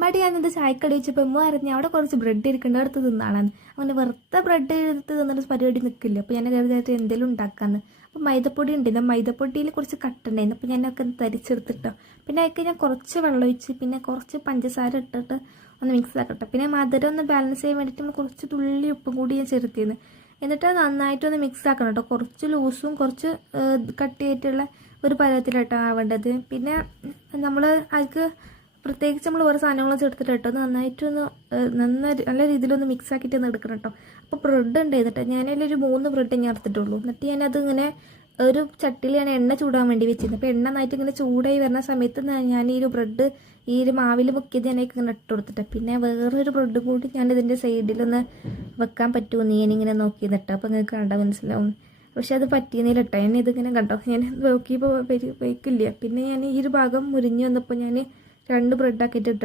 മടി ഞാനെന്ത് ചായക്കടി വെച്ചപ്പോൾ ഉമ്മ അറിഞ്ഞ് അവിടെ കുറച്ച് ബ്രെഡ് ഇരിക്കേണ്ട അടുത്ത് തിന്നാളാന്ന്. അങ്ങനെ വെറുതെ ബ്രെഡ് എടുത്ത് തിന്നിട്ട് പരിപാടി നിൽക്കില്ല. അപ്പോൾ ഞാൻ കരുതായിട്ട് എന്തെങ്കിലും ഉണ്ടാക്കാമെന്ന്. അപ്പോൾ മൈദപ്പൊടി ഉണ്ടായിരുന്നു. മൈദപ്പൊടിയിൽ കുറച്ച് കട്ടുണ്ടായിരുന്നു. അപ്പോൾ ഞാനൊക്കെ തരിച്ചെടുത്തിട്ടോ. പിന്നെ അതിലേക്ക് ഞാൻ കുറച്ച് വെള്ളം ഒഴിച്ച് പിന്നെ കുറച്ച് പഞ്ചസാര ഇട്ടിട്ട് ഒന്ന് മിക്സ് ആക്കട്ടെ. പിന്നെ മധുരം ഒന്ന് ബാലൻസ് ചെയ്യാൻ വേണ്ടിയിട്ട് കുറച്ച് തുള്ളി ഉപ്പും കൂടി ഞാൻ ചേർത്തിരുന്നു. എന്നിട്ട് നന്നായിട്ടൊന്ന് മിക്സ് ആക്കണം കേട്ടോ. കുറച്ച് ലൂസും കുറച്ച് കട്ടിയായിട്ടുള്ള ഒരു പരുവത്തിലായിട്ടാണ് ആവേണ്ടത്. പിന്നെ നമ്മൾ അതിക്ക് പ്രത്യേകിച്ച് നമ്മൾ ഓരോ സാധനങ്ങളും ചേർത്തിട്ട് കേട്ടോ നന്നായിട്ടൊന്ന് നല്ല രീതിയിലൊന്ന് മിക്സ് ആക്കിയിട്ട് ഒന്ന് എടുക്കണം കേട്ടോ. അപ്പോൾ ബ്രെഡ് ഉണ്ടായിരുന്നിട്ട് ഞാനതിലൊരു 3 ബ്രെഡ് ഞാൻ എടുത്തിട്ടുള്ളൂ. എന്നിട്ട് ഞാനത് ഇങ്ങനെ ഒരു ചട്ടിയിൽ ഞാൻ എണ്ണ ചൂടാൻ വേണ്ടി വെച്ചിരുന്നു. അപ്പോൾ എണ്ണ നന്നായിട്ട് ഇങ്ങനെ ചൂടായി വരുന്ന സമയത്ത് ഞാൻ ഈ ഒരു ബ്രെഡ് ഈ ഒരു മാവിൽ മുക്കിയത് ഞാനേക്ക് ഇങ്ങനെ ഇട്ട് കൊടുത്തിട്ട് പിന്നെ വേറൊരു ബ്രെഡ് കൂടി ഞാൻ ഇതിൻ്റെ സൈഡിലൊന്ന് വെക്കാൻ പറ്റുമോ ഞാനിങ്ങനെ നോക്കി നിന്നിട്ട്. അപ്പോൾ നിങ്ങൾക്ക് കണ്ടാൽ മനസ്സിലാവും. പക്ഷെ അത് പറ്റിയെന്നില്ല കേട്ടോ. ഞാൻ ഇതിങ്ങനെ കണ്ടോ ഞാൻ നോക്കിയപ്പോൾ വയ്ക്കില്ല. പിന്നെ ഞാൻ ഈ ഒരു ഭാഗം മുരിഞ്ഞ് വന്നപ്പോൾ ഞാൻ 2 ബ്രെഡാക്കിയിട്ട് ഇട്ടു.